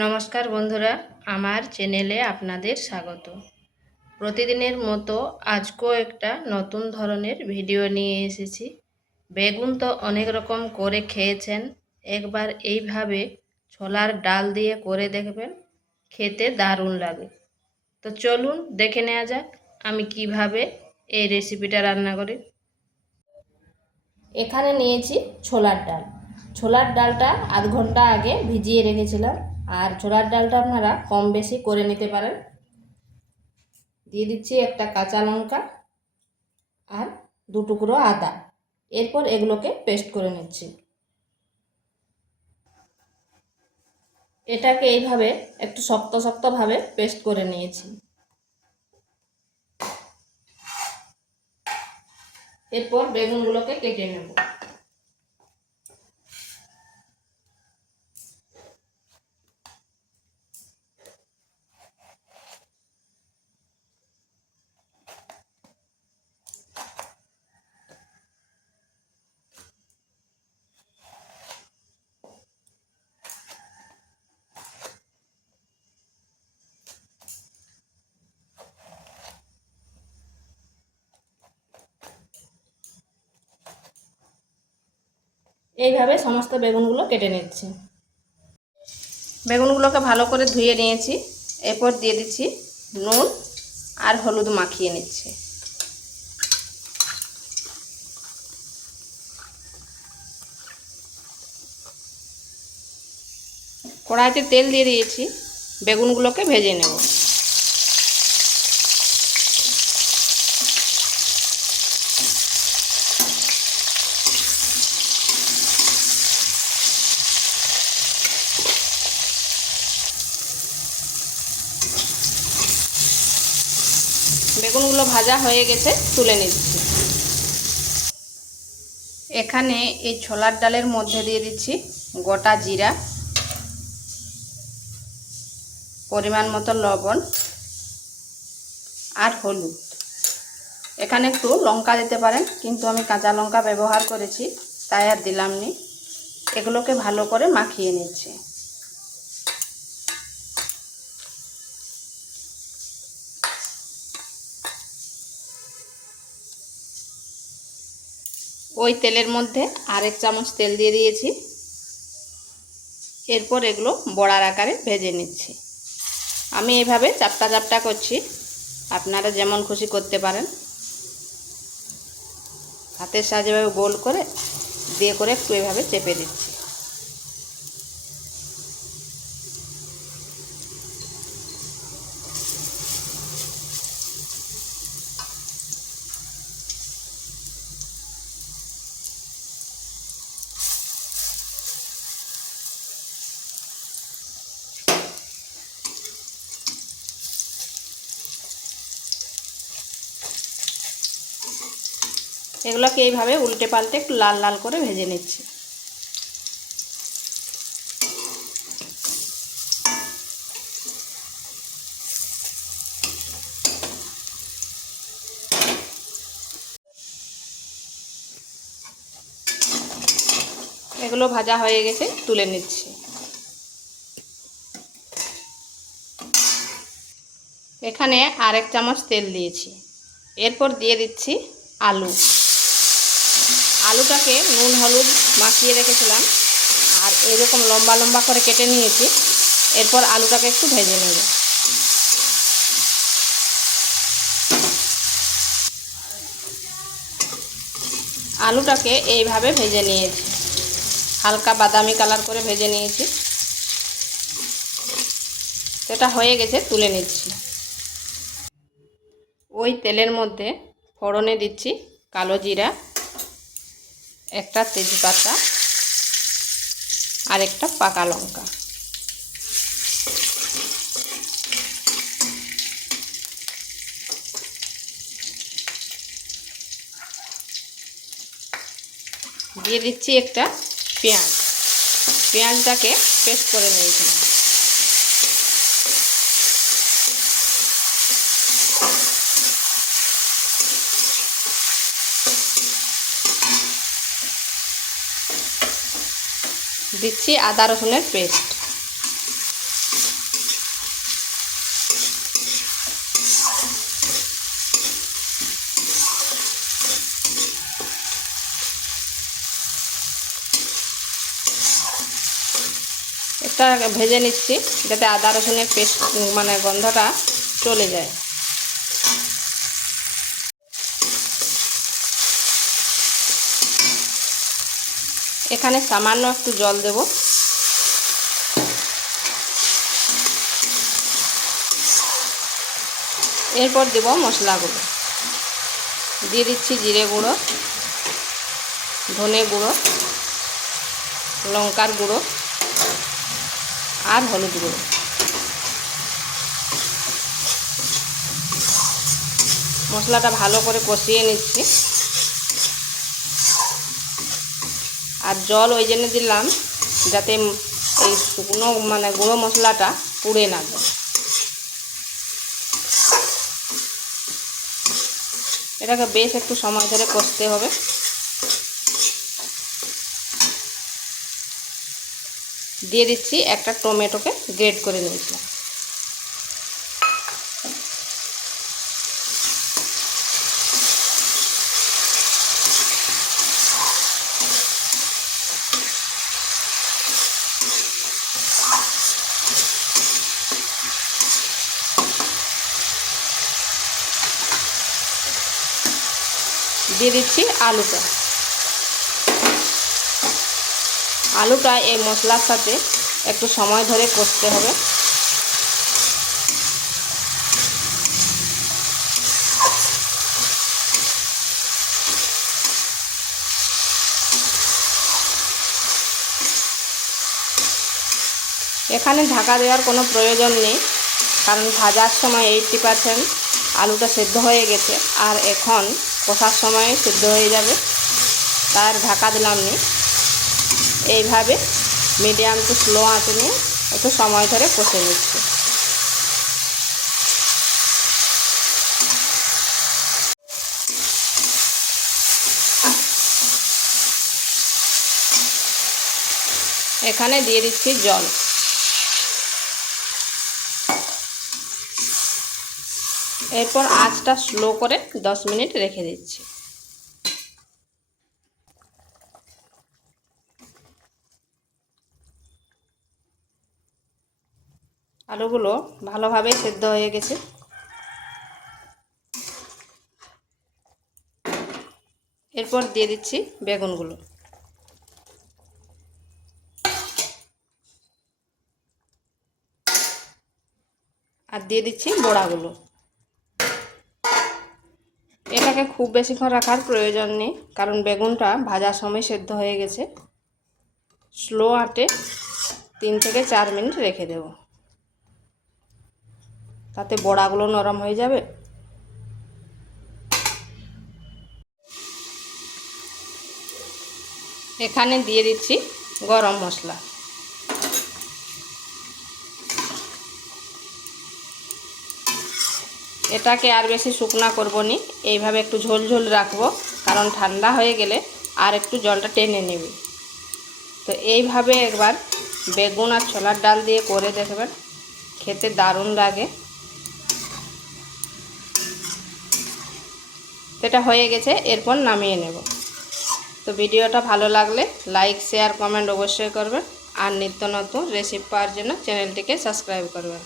নমস্কার বন্ধুরা, আমার চ্যানেলে আপনাদের স্বাগত। প্রতিদিনের মতো আজকেও একটা নতুন ধরনের ভিডিও নিয়ে এসেছি। বেগুন তো অনেক রকম করে খেয়েছেন, একবার এইভাবে ছোলার ডাল দিয়ে করে দেখবেন, খেতে দারুণ লাগে। তো চলুন দেখে নেওয়া যাক আমি কিভাবে এই রেসিপিটা রান্না করি। এখানে নিয়েছি ছোলার ডাল। ছোলার ডালটা আধ ঘন্টা আগে ভিজিয়ে রেখেছিলাম, আর ছোলার ডালটা আপনারা কম বেশি করে নিতে পারেন। দিয়ে দিচ্ছি একটা কাঁচা লঙ্কা আর দু টুকরো আদা। এরপর এগুলোকে পেস্ট করে নিচ্ছি। এটাকে এইভাবে একটু শক্ত শক্তভাবে পেস্ট করে নিয়েছি। এরপর বেগুনগুলোকে কেটে নেব। এইভাবে সমস্ত বেগুনগুলো কেটে নিচ্ছি। বেগুনগুলোকে ভালো করে ধুয়ে নিয়েছি। এরপর দিয়ে দিচ্ছি নুন আর হলুদ মাখিয়ে নিচ্ছি। কড়াইতে তেল দিয়ে দিয়েছি, বেগুনগুলোকে ভেজে নেব। বেগুনগুলো ভাজা হয়ে গেছে, তুলে নিচ্ছি। এখানে এই ছোলার ডালের মধ্যে দিয়ে দিচ্ছি গোটা জিরা, পরিমাণ মতো লবণ আর হলুদ। এখানে একটু লঙ্কা দিতে পারেন, কিন্তু আমি কাঁচা লঙ্কা ব্যবহার করেছি তাই আর দিলাম নি। এগুলোকে ভালো করে মাখিয়ে নিচ্ছি। ওই তেলের মধ্যে আরেক চামচ তেল দিয়ে দিয়েছি। এরপর এগুলো বড়ার আকারে ভেজে নিচ্ছি। আমি এইভাবে চাপটা চাপটা করছি, আপনারা যেমন খুশি করতে পারেন। হাতের সাহায্যে এভাবে গোল করে দিয়ে করে একটু এভাবে চেপে দিচ্ছি। এগুলোকে এইভাবে উল্টে পাল্টে একটু লাল লাল করে ভেজে নিচ্ছি। এগুলো ভাজা হয়ে গেছে, তুলে নিচ্ছি। এখানে আরেক চামচ তেল দিয়েছি। এরপর দিয়ে দিচ্ছি আলু। আলুটাকে নুন হলুদ মাখিয়ে রেখেছিলাম, আর এরকম লম্বা লম্বা করে কেটে নিয়েছি। এরপর আলুটাকে একটু ভেজে নেব। আলুটাকে এইভাবে ভেজে নিয়েছি, হালকা বাদামি কালার করে ভেজে নিয়েছি। এটা হয়ে গেছে, তুলে নিচ্ছি। ওই তেলের মধ্যে ফোড়নে দিচ্ছি কালো জিরা, একটা তেজপাতা আর একটা পাকা লঙ্কা। দিয়ে দিচ্ছি একটা পেঁয়াজ। পেঁয়াজটাকে পেস্ট করে নিয়েছিলাম। দিচ্ছি আদা রসুনের পেস্ট। এটা ভেজে নিচ্ছি যাতে আদা রসুনের পেস্ট মানে গন্ধটা চলে যায়। এখানে সামান্য একটু জল দেব। এরপর দেব মশলাগুলো। দিয়ে দিচ্ছি জিরে গুঁড়ো, ধনে গুঁড়ো, লঙ্কার গুঁড়ো আর হলুদ গুঁড়ো। মশলাটা ভালো করে কষিয়ে নিচ্ছি। আর জল ওই জন্য দিলাম যাতে এই শুকনো মানে গুঁড়ো মশলাটা পুড়ে না যায়। এটাকে বেশ একটু সময় ধরে কষতে হবে। দিয়ে দিচ্ছি একটা টমেটোকে গ্রেট করে নিয়েছিলাম। দিয়ে দিচ্ছি আলুটা এই মশলার সাথে একটু সময় ধরে কষতে হবে। এখানে ঢাকা দেওয়ার কোনো প্রয়োজন নেই, কারণ ভাজার সময় 80% আলুটা সেদ্ধ হয়ে গেছে, আর এখন কষার সময় সেদ্ধ হয়ে যাবে, তার ঢাকা দিলাম নি। এইভাবে মিডিয়াম টু স্লো আঁচে নিয়ে একটু সময় ধরে কষে নিচ্ছি। এখানে দিয়ে দিচ্ছি জল। এরপর আঁচটা স্লো করে 10 মিনিট রেখে দিচ্ছি। আলুগুলো ভালোভাবে সেদ্ধ হয়ে গেছে। এরপর দিয়ে দিচ্ছি বেগুনগুলো। আর দিয়ে দিচ্ছি বড়াগুলো। এটাকে খুব বেশিক্ষণ রাখার প্রয়োজন নেই, কারণ বেগুনটা ভাজার সময় সেদ্ধ হয়ে গেছে। স্লো আঁচে 3 থেকে 4 মিনিট রেখে দেব, তাতে বড়াগুলো নরম হয়ে যাবে। এখানে দিয়ে দিচ্ছি গরম মশলা। এটাকে আর বেশি শুকনা করব নি, এইভাবে একটু ঝোল ঝোল রাখবো, কারণ ঠান্ডা হয়ে গেলে আর একটু জলটা টেনে নেবে। তো এইভাবে একবার বেগুন আর ছোলার ডাল দিয়ে করে দেখবেন, খেতে দারুণ লাগে। এটা হয়ে গেছে, এরপর নামিয়ে নেব। তো ভিডিওটা ভালো লাগলে লাইক শেয়ার কমেন্ট অবশ্যই করবেন, আর নিত্য নতুন রেসিপি পাওয়ার জন্য চ্যানেলটিকে সাবস্ক্রাইব করবেন।